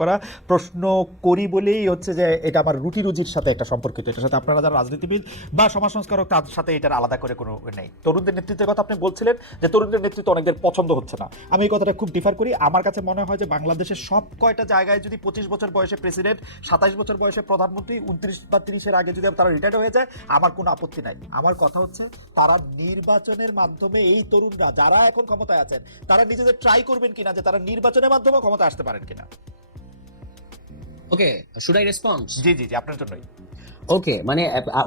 করা, প্রশ্ন করি বলেই হচ্ছে যে এটা আমার রুটি রুজির সাথে একটা সম্পর্কিত। এটার সাথে আপনারা যারা রাজনীতিবিদ বা সমাজ সংস্কারক তার সাথে এটার আলাদা করে কোনো নেই। তরুণদের নেতৃত্বের কথা আপনি বলছিলেন যে তরুণদের নেতৃত্ব অনেকদের পছন্দ হচ্ছে না। আমি এই কথাটা খুব ডিফার করি। আমার কাছে মনে হয় যে বাংলাদেশের সব কয়টা জায়গায় যদি পঁচিশ বছর বয়সে প্রেসিডেন্ট সাতাইশ বছর বয়সে প্রধানমন্ত্রী, উনত্রিশ বা তিরিশের আগে যদি তারা রিটায়ার্ড হয়ে যায়, আমার কোনো আপত্তি নাই। আমার কথা হচ্ছে তারা নির্বাচনের মাধ্যমে এই তরুণরা যারা এখন ক্ষমতায় আছেন, তারা নিজেদের ট্রাই করবেন কিনা যে তারা নির্বাচনের মাধ্যমে ক্ষমতা আসতে পারেন কিনা। ওকে শুড আই রেসপন্স জি জি জি আপনার জন্যই। ওকে মানে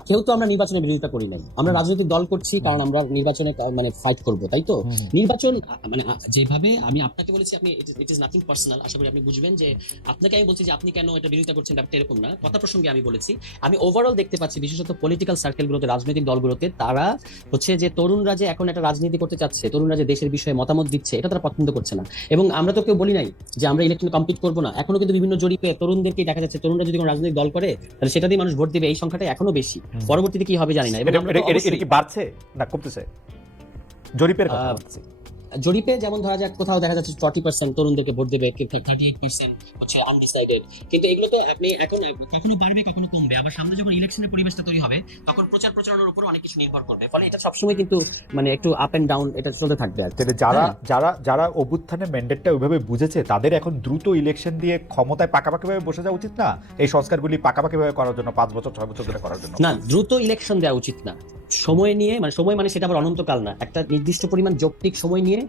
কেউ তো আমরা নির্বাচনে বিরোধিতা করি নাই। আমরা রাজনৈতিক দল করছি কারণ আমরা নির্বাচনে মানে ফাইট করব তাই তো? নির্বাচন মানে যেভাবে আমি আপনাকে বলেছি আপনি ইট ইজ নাথিং পার্সোনাল আশা করি আপনি বুঝবেন যে আপনাকে আমি বলছি যে আপনি কেন এটা বিরোধিতা করছেন ব্যাপারটা এরকম না। কথা প্রসঙ্গে আমি বলেছি আমি ওভারঅল দেখতে পাচ্ছি বিশেষত পলিটিক্যাল সার্কেলগুলোতে রাজনৈতিক দলগুলোতে তারা হচ্ছে যে তরুণরা যে এখন একটা রাজনীতি করতে চাচ্ছে তরুণরা যে দেশের বিষয়ে মতামত দিচ্ছে এটা তারা পছন্দ করছে না। এবং আমরা তো কেউ বলি নাই যে আমরা ইলেকশন কমপ্লিট করব না। এখনও কিন্তু বিভিন্ন জরিপে তরুণদেরকে দেখা যাচ্ছে তরুণরা যদি কোনো রাজনৈতিক দল করে তাহলে সেটা দিয়ে মানুষ ভোট দিবে। এই সংখ্যাটা এখনও বেশি। পরবর্তীতে কি হবে জানি না। এটা বাড়ছে? না কমতেছে। জরিপের কথা। জরিপে যেমন ধরা যাক কোথাও দেখা যাচ্ছে ফর্টি পার্সেন্ট তরুণদেরকে ভোট দেবে থার্টি এইট পার্সেন্ট হচ্ছে আনডিসাইডেড কিন্তু এগুলো তো আপনি এখন কখনো বাড়বে কখনো কমবে। আবার সামনে যখন ইলেকশনের পরিবেশটা তৈরি হবে তখন প্রচার প্রচারণার উপর অনেক কিছু নির্ভর করবে। ফলে এটা সবসময় কিন্তু মানে একটু আপ এন্ড ডাউন এটা চলতে থাকবে আর। তাহলে যারা হ্যাঁ। যারা যারা অভ্যুত্থানের ম্যান্ডেটটা ওইভাবে বুঝেছে তাদের এখন দ্রুত ইলেকশন দিয়ে ক্ষমতায় পাকাপাকিভাবে বসে যাওয়া উচিত না? এই সংস্কারগুলি পাকাপাকিভাবে করার জন্য পাঁচ বছর ছয় বছর ধরে করার জন্য? না দ্রুত ইলেকশন দেওয়া উচিত না। সময় নিয়ে মানে সময় মানে সেটা আবার অনন্তকাল না। একটা নির্দিষ্ট পরিমাণ যৌক্তিক সময় নিয়ে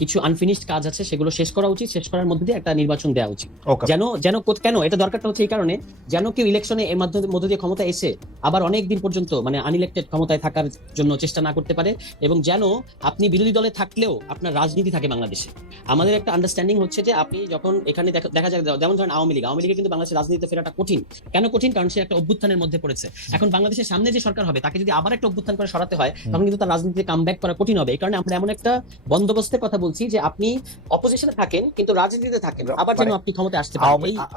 কিছু আনফিনিশড কাজ আছে সেগুলো শেষ করা উচিত শেষ করার মধ্যে দিয়ে একটা নির্বাচন দেওয়া উচিত। যেন যেন কেন? এটা দরকারটা হচ্ছে এই কারণে যেন কেউ ইলেকশনে এর মাধ্যমে মধ্য দিয়ে ক্ষমতা এসে আবার অনেক দিন পর্যন্ত মানে আনইলেক্টেড ক্ষমতায় থাকার জন্য চেষ্টা না করতে পারে এবং যেন আপনি বিরোধী দলে থাকলেও আপনার রাজনীতি থাকে বাংলাদেশে। আমাদের একটা আন্ডারস্ট্যান্ডিং হচ্ছে যে আপনি যখন এখানে দেখা যায় যেমন ধরেন আওয়ামী লীগ আওয়ামী লীগে কিন্তু বাংলাদেশের রাজনীতিতে ফেরাটা কঠিন। কেন কঠিন? কারণ সে একটা অভ্যুত্থানের মধ্যে পড়েছে। এখন বাংলাদেশের সামনে যে সরকার হবে তাকে যদি আবার একটা অভ্যুত্থান করে সরাতে হয় তখন কিন্তু তার রাজনীতিতে কাম ব্যাক করা কঠিন হবে। এই কারণে আমরা এমন একটা বন্দোবস্তের কথা বলছি যে আপনি অপোজিশনে থাকেন কিন্তু রাজনীতিতে থাকেন আবার যেন মানে আপনি ক্ষমতায় আসতে পারেন।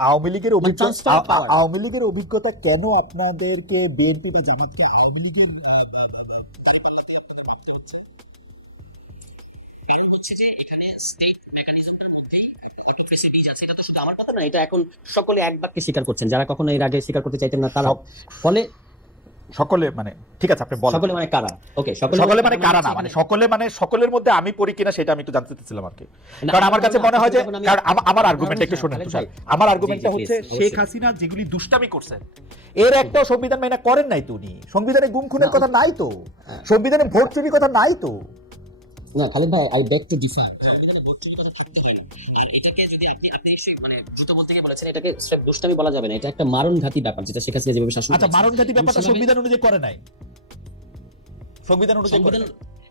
আওয়ামী লীগের মানে অভিজ্ঞতা। আওয়ামী লীগের অভিজ্ঞতা কেন আপনাদেরকে বিএনপি বা জামাতকে আওয়ামী লীগের আমার কথা না এটা এখন সকলে এক বাক্যে স্বীকার করছেন। যারা কখনো এর আগে স্বীকার করতে চাইতেন না তারা ফলে সকলে মানে ঠিক আছে আপনি বলেন। সকলে মানে কারা? ওকে সকলে মানে কারা না? মানে সকলে মানে সকলের মধ্যে আমি পড়ি কিনা সেটা আমি একটু জানতে চাচ্ছিলাম আর কি। কারণ আমার কাছে মনে হয় যে কারণ আমার আর্গুমেন্ট একটু হ্যাঁ, শুনেন তুষার। আমার আর্গুমেন্টটা হচ্ছে শেখ হাসিনা যেগুলি দুষ্টামি করছেন এর একটা সংবিধান মেনে করেন নাই তো উনি সংবিধানে গুম খুনের কথা নাই তো? সংবিধানে ভোট চুরির কথা নাই তো? না খালেদ ভাই আই বেক টু ডিফার এটাকে যদি আপনি আপনি নিশ্চয়ই মানে দ্রুত বলতে গিয়ে বলেছেন এটাকে স্রেফ দুষ্টামি বলা যাবে না এটা একটা মারণঘাতী ব্যাপার যেটা শেখ হাসিনা যেভাবে শাসন আচ্ছা। মারণঘাতী ব্যাপারটা সংবিধান অনুযায়ী করে নাই সংবিধান অনুযায়ী করে।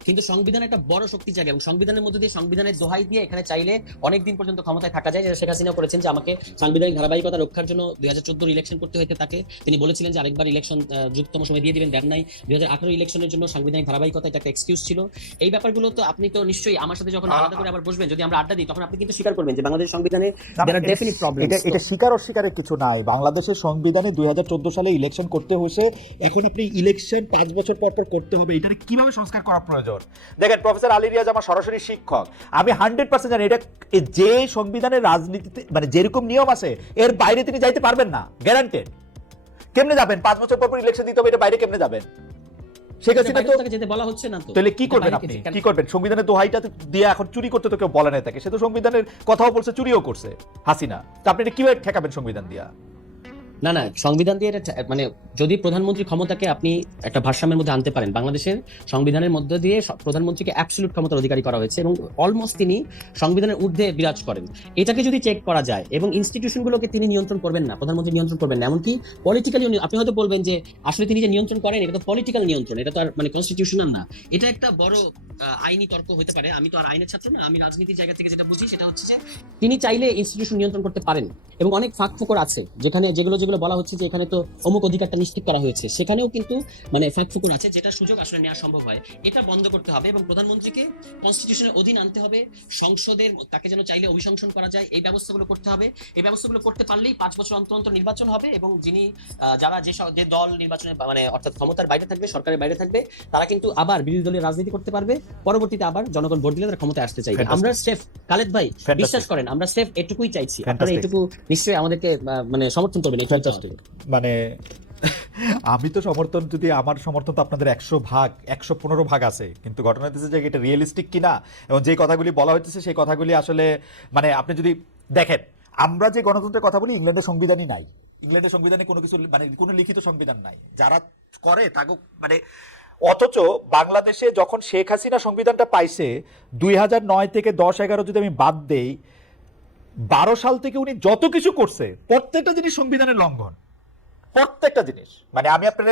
কিন্তু সংবিধান একটা বড় শক্তি জায়গা এবং সংবিধানের মধ্যে দিয়ে সংবিধানের দোহাই দিয়ে এখানে চাইলে অনেক দিন পর্যন্ত ক্ষমতায় থাকা যায়। যেটা শেখ হাসিনা করেছেন যে আমাকে সাংবিধানিক ধারাবাহিকতা রক্ষার জন্য দুই হাজার চোদ্দ ইলেকশন করতে হইতে তাকে। তিনি বলেছিলেন যে আরেকবার ইলেকশন যুক্তম সময় দিয়ে দিবেন দেন নাই। দুই হাজার আঠারো ইলেকশনের জন্য সাংবিধানিক ধারাবাহিকতা এটা একটা এক্সকিউজ ছিল। এই ব্যাপারগুলো তো আপনি তো নিশ্চয়ই আমার সাথে যখন আলাদা করে আবার বসবেন যদি আমরা আড্ডা দিই তখন আপনি কিন্তু স্বীকার করবেন যে বাংলাদেশ সংবিধানে এটা- এটা স্বীকার অস্বীকারের কিছু নাই। বাংলাদেশের সংবিধানে দুই হাজার চোদ্দ সালে ইলেকশন করতে হয়েছে। এখন আপনি ইলেকশন পাঁচ বছর পর পর করতে হবে। এটা কীভাবে সংস্কার করা প্রয়োজন? দেখেন প্রফেসর আলী রিয়াজ আমার সরাসরি শিক্ষক। আমি হান্ড্রেড পার্সেন্ট জানি এটা যে সংবিধানের রাজনীতিতে মানে যেরকম নিয়ম আছে এর বাইরে তিনি যাইতে পারবেন না গ্যারান্টেড কেমনে যাবেন? পাঁচ বছর পর পর ইলেকশন দিতে হবে এটা বাইরে কেমনে যাবেন? শেখ হাসিনা তো যেতে বলা হচ্ছে না তো। তাহলে কি করবেন আপনি? কি করবেন? সংবিধানের দোহাইটা দিয়ে এখন চুরি করতে তো কেউ বলে নাই তাকে। সে তো সংবিধানের কথাও বলছে চুরিও করছে হাসিনা। তা আপনি এটা কীভাবে ঠেকাবেন সংবিধান দিয়া? না না, সংবিধান দিয়ে মানে যদি প্রধানমন্ত্রী ক্ষমতাকে আপনি একটা ভারসাম্যের মধ্যে আনতে পারেন, বাংলাদেশের সংবিধানের মধ্যে দিয়ে প্রধানমন্ত্রীকে অ্যাবসলিউট ক্ষমতার অধিকারী করা হয়েছে এবং অলমোস্ট তিনি সংবিধানের ঊর্ধ্বে বিরাজ করেন। এটাকে যদি চেক করা যায় এবং ইনস্টিটিউশনগুলোকে তিনি নিয়ন্ত্রণ করবেন না, প্রধানমন্ত্রী নিয়ন্ত্রণ করবেন না, এমনকি পলিটিক্যালি আপনি হয়তো বলবেন যে, আসলে তিনি যে নিয়ন্ত্রণ করেন, এটা তো পলিটিক্যাল নিয়ন্ত্রণ, এটা তো আর মানে কনস্টিটিউশনাল না। এটা একটা বড় আইনি তর্ক হতে পারে। আমি তো আর আইনের ছাত্র না, আমি রাজনীতির জায়গা থেকে যেটা বুঝি সেটা হচ্ছে যে তিনি চাইলে ইনস্টিটিউশন নিয়ন্ত্রণ করতে পারেন। এবং অনেক ফাঁক ফোকর আছে, যেখানে যেগুলো যেগুলো বলা হচ্ছে যে এখানে তো অমুক অধিকারটা নিশ্চিত করা হয়েছে। সেখানেও কিন্তু মানে ফাঁক ফোকর আছে, যেটা সুযোগ আসলে নেওয়া সম্ভব হয়। এটা বন্ধ করতে হবে এবং প্রধানমন্ত্রীকে কনস্টিটিউশনের অধীন আনতে হবে। সংসদের তাকে যেন চাইলে অভিশংসন করা যায়, এই ব্যবস্থাগুলো করতে হবে। এই ব্যবস্থাগুলো করতে পারলেই পাঁচ বছর অন্তর অন্তর নির্বাচন হবে এবং যিনি যারা যে যে দল নির্বাচনে মানে অর্থাৎ ক্ষমতার বাইরে থাকবে, সরকারের বাইরে থাকবে, তারা কিন্তু আবার বিরোধী দলের রাজনীতি করতে পারবে। পরবর্তীতে আবার জনগণ ভোট দিলে তারা ক্ষমতায় আসতে Fantastic. আমরা সেফ খালেদ ভাই বিশ্বাস করেন আমরা সেফ এটুকুই চাইছি। আপনারা এটুকু নিশ্চয়ই আমাদেরকে মানে সমর্থন করবেন Fantastic. মানে আমি তো সমর্থন যদি আমার সমর্থন তো আপনাদের একশো ভাগ একশো পনেরো ভাগ আছে। কিন্তু ঘটনা হচ্ছে যে এটা রিয়েলিস্টিক কিনা এবং যে কথাগুলি বলা হচ্ছে সেই কথাগুলি আসলে মানে আপনি যদি দেখেন আমরা যে গণতন্ত্রের কথা বলি ইংল্যান্ডের সংবিধানই নাই। ইংল্যান্ডের সংবিধানে কোনো কিছু মানে কোনো লিখিত সংবিধান নাই। যারা করে তাকে মানে অথচ বাংলাদেশে যখন শেখ হাসিনা সংবিধানটা পাইছে, দুই হাজার নয় থেকে দশ এগারো যদি আমি বাদ দেই, বারো সাল থেকে উনি যত কিছু করছে, প্রত্যেকটা জিনিস সংবিধানের লঙ্ঘন। প্রত্যেকটা জিনিস। মানে আমি আপনার